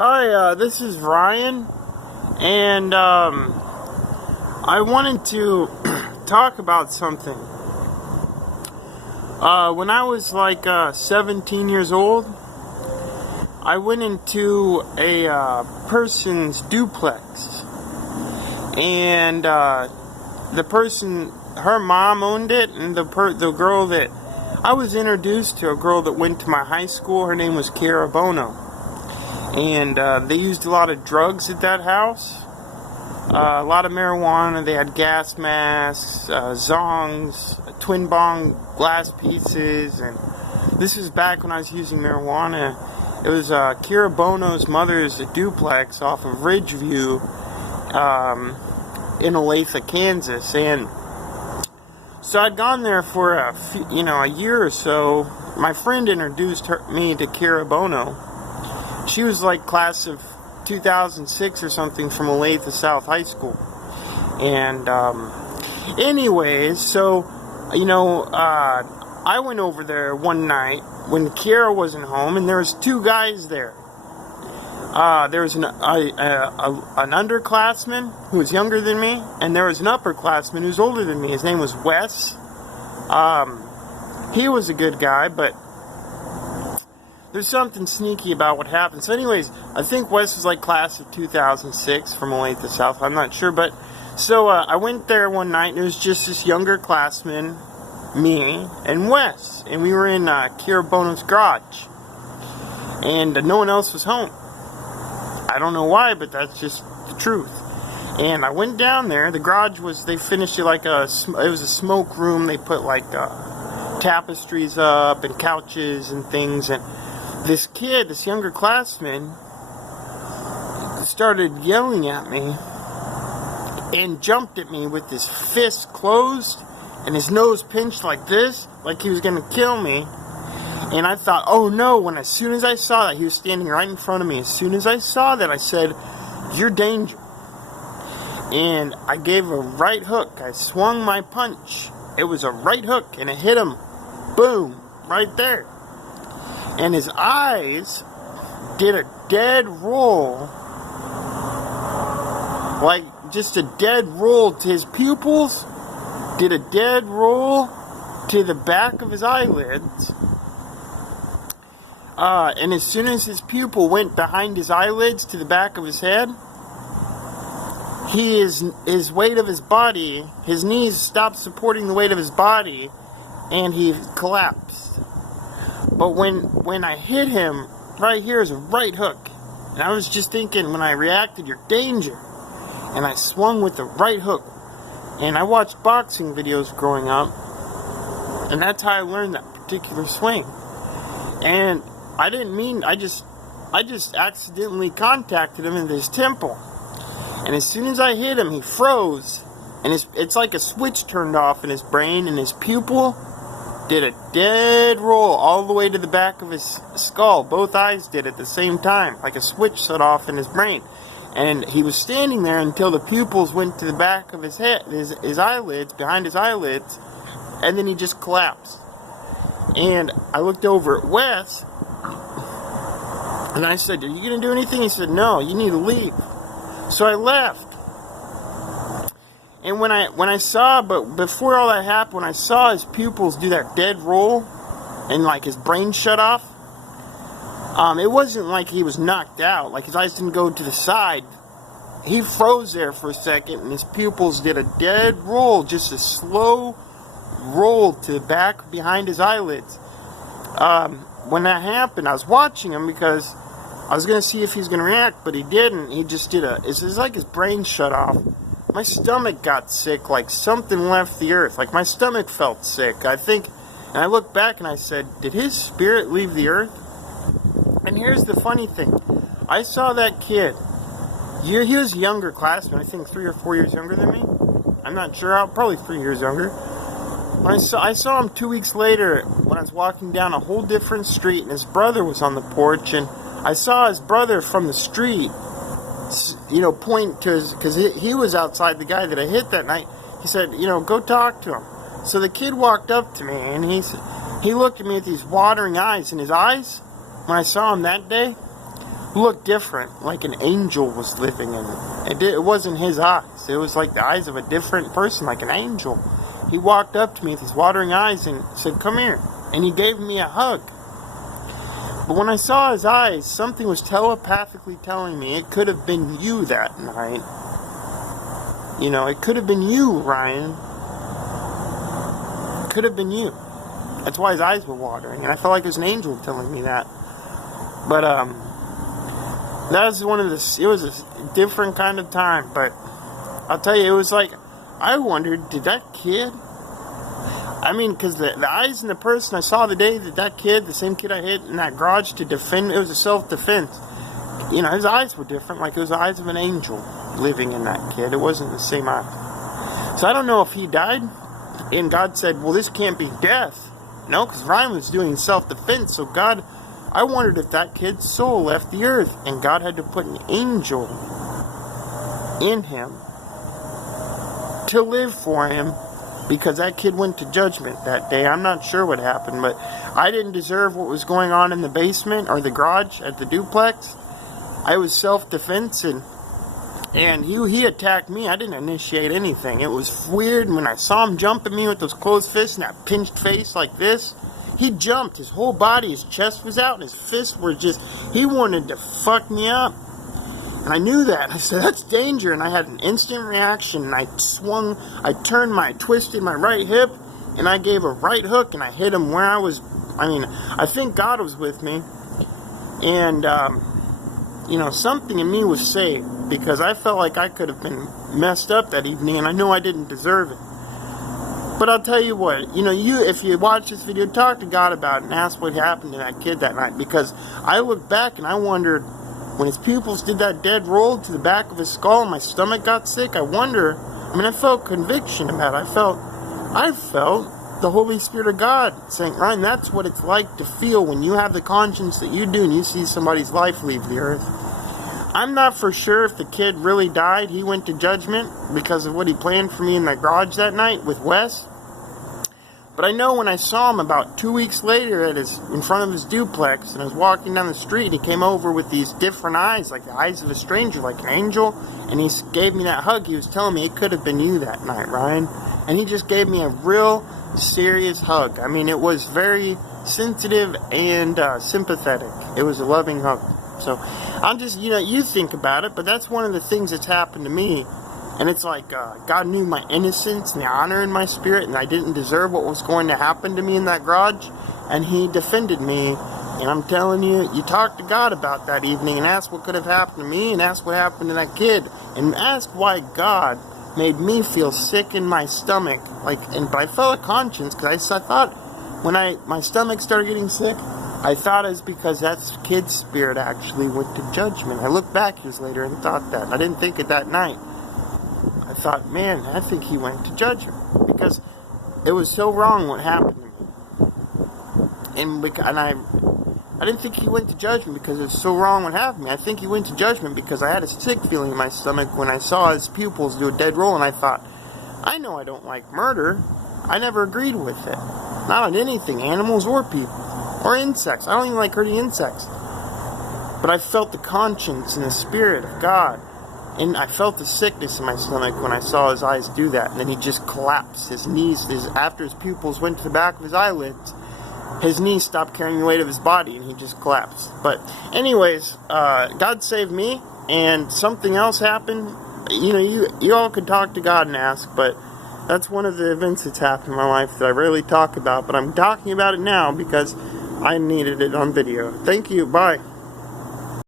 Hi, this is Ryan, and I wanted to talk about something. When I was like 17 years old, I went into a person's duplex, and the person, her mom owned it, and the girl that I was introduced to, a girl that went to my high school, her name was Kiara Bono. And they used a lot of drugs at that house, a lot of marijuana. They had gas masks, zongs, twin bong glass pieces, and this is back when I was using marijuana. It was Kiara Bono's mother's duplex off of Ridgeview in Olathe, Kansas, and so I'd gone there for a year or so. My friend introduced me to Kiara Bono. She was like class of 2006 or something from Olathe South High School. And anyways, so, I went over there one night when Kiara wasn't home, and there was two guys there. There was an underclassman who was younger than me, and there was an upperclassman who was older than me. His name was Wes. He was a good guy, but there's something sneaky about what happened. So anyways, I think Wes was like class of 2006 from Olathe South. I'm not sure, but so I went there one night, and it was just this younger classman, me, and Wes, and we were in Kiara Bono's garage, and no one else was home. I don't know why, but that's just the truth. And I went down there. The garage was, they finished it like it was a smoke room. They put like tapestries up and couches and things, and this kid, this younger classman, started yelling at me and jumped at me with his fist closed and his nose pinched like this, like he was going to kill me. And I thought, oh no, as soon as I saw that, he was standing right in front of me. As soon as I saw that, I said, "You're danger." And I gave a right hook. I swung my punch. It was a right hook, and it hit him. Boom, right there. And his eyes did a dead roll, like just a dead roll to his pupils, did a dead roll to the back of his eyelids. And as soon as his pupil went behind his eyelids to the back of his head, his weight of his body, his knees stopped supporting the weight of his body, and he collapsed. But when I hit him, right here is a right hook. And I was just thinking, when I reacted, "You're danger." And I swung with the right hook. And I watched boxing videos growing up, and that's how I learned that particular swing. And I didn't mean, I just accidentally contacted him in his temple. And as soon as I hit him, he froze. And it's like a switch turned off in his brain, and his pupil did a dead roll all the way to the back of his skull. Both eyes did at the same time, like a switch set off in his brain. And he was standing there until the pupils went to the back of his head, his eyelids, behind his eyelids, and then he just collapsed. And I looked over at Wes, and I said, "Are you going to do anything?" He said, "No, you need to leave." So I left. And when I saw, but before all that happened, when I saw his pupils do that dead roll and like his brain shut off, it wasn't like he was knocked out, like his eyes didn't go to the side. He froze there for a second, and his pupils did a dead roll, just a slow roll to the back behind his eyelids. When that happened, I was watching him because I was going to see if he was going to react, but he didn't. He just did it's like his brain shut off. My stomach got sick, like something left the earth. Like my stomach felt sick, I think. And I looked back and I said, did his spirit leave the earth? And here's the funny thing. I saw that kid. He was a younger classman, I think 3 or 4 years younger than me. I'm not sure, probably 3 years younger. When I saw him 2 weeks later when I was walking down a whole different street, and his brother was on the porch, and I saw his brother from the street, point to his, because he was outside the guy that I hit that night. He said, go talk to him. So the kid walked up to me, and he looked at me with these watering eyes, and his eyes, when I saw him that day, looked different, like an angel was living in it. It wasn't his eyes. It was like the eyes of a different person, like an angel. He walked up to me with his watering eyes and said, "Come here." And he gave me a hug. But when I saw his eyes, something was telepathically telling me it could have been you that night. You know, it could have been you, Ryan. It could have been you. That's why his eyes were watering. And I felt like it was an angel telling me that. But, that was it was a different kind of time. But I'll tell you, it was like, I wondered, did that kid, I mean, because the eyes in the person I saw the day that kid, the same kid I hit in that garage to defend, it was a self-defense. You know, his eyes were different, like it was the eyes of an angel living in that kid. It wasn't the same eye. So I don't know if he died, and God said, well, this can't be death. No, because Ryan was doing self-defense, so God, I wondered if that kid's soul left the earth, and God had to put an angel in him to live for him, because that kid went to judgment that day. I'm not sure what happened, but I didn't deserve what was going on in the basement or the garage at the duplex. I was self-defense, and he attacked me. I didn't initiate anything. It was weird when I saw him jump at me with those closed fists and that pinched face like this. He jumped. His whole body, his chest was out, and his fists were just, he wanted to fuck me up. And I knew that. I said, that's danger. And I had an instant reaction. And I twisted my right hip. And I gave a right hook. And I hit him where I was. I mean, I think God was with me. And, you know, something in me was saved. Because I felt like I could have been messed up that evening. And I know I didn't deserve it. But I'll tell you what. You know, if you watch this video, talk to God about it. And ask what happened to that kid that night. Because I look back and I wondered, when his pupils did that dead roll to the back of his skull and my stomach got sick, I felt conviction about it. I felt the Holy Spirit of God saying, Ryan, that's what it's like to feel when you have the conscience that you do and you see somebody's life leave the earth. I'm not for sure if the kid really died. He went to judgment because of what he planned for me in the garage that night with Wes. But I know when I saw him about 2 weeks later in front of his duplex, and I was walking down the street, he came over with these different eyes, like the eyes of a stranger, like an angel, and he gave me that hug. He was telling me it could have been you that night, Ryan. And he just gave me a real serious hug. I mean, it was very sensitive and sympathetic. It was a loving hug. So, I'm just, you know, you think about it, but that's one of the things that's happened to me. And it's like, God knew my innocence and the honor in my spirit, and I didn't deserve what was going to happen to me in that garage, and He defended me. And I'm telling you, you talk to God about that evening, and ask what could have happened to me, and ask what happened to that kid, and ask why God made me feel sick in my stomach, but I felt a conscience, because I thought, when my stomach started getting sick, I thought it was because that kid's spirit actually went to judgment. I looked back years later and thought that. I didn't think it that night. I thought, man, I think he went to judgment because it was so wrong what happened to me. And I didn't think he went to judgment because it's so wrong what happened to me. I think he went to judgment because I had a sick feeling in my stomach when I saw his pupils do a dead roll, and I thought, I know I don't like murder. I never agreed with it. Not on anything, animals or people. Or insects. I don't even like hurting insects. But I felt the conscience and the spirit of God. And I felt the sickness in my stomach when I saw his eyes do that. And then he just collapsed. His knees, after his pupils went to the back of his eyelids, his knees stopped carrying the weight of his body and he just collapsed. But anyways, God saved me, and something else happened. You know, you all could talk to God and ask, but that's one of the events that's happened in my life that I rarely talk about. But I'm talking about it now because I needed it on video. Thank you. Bye.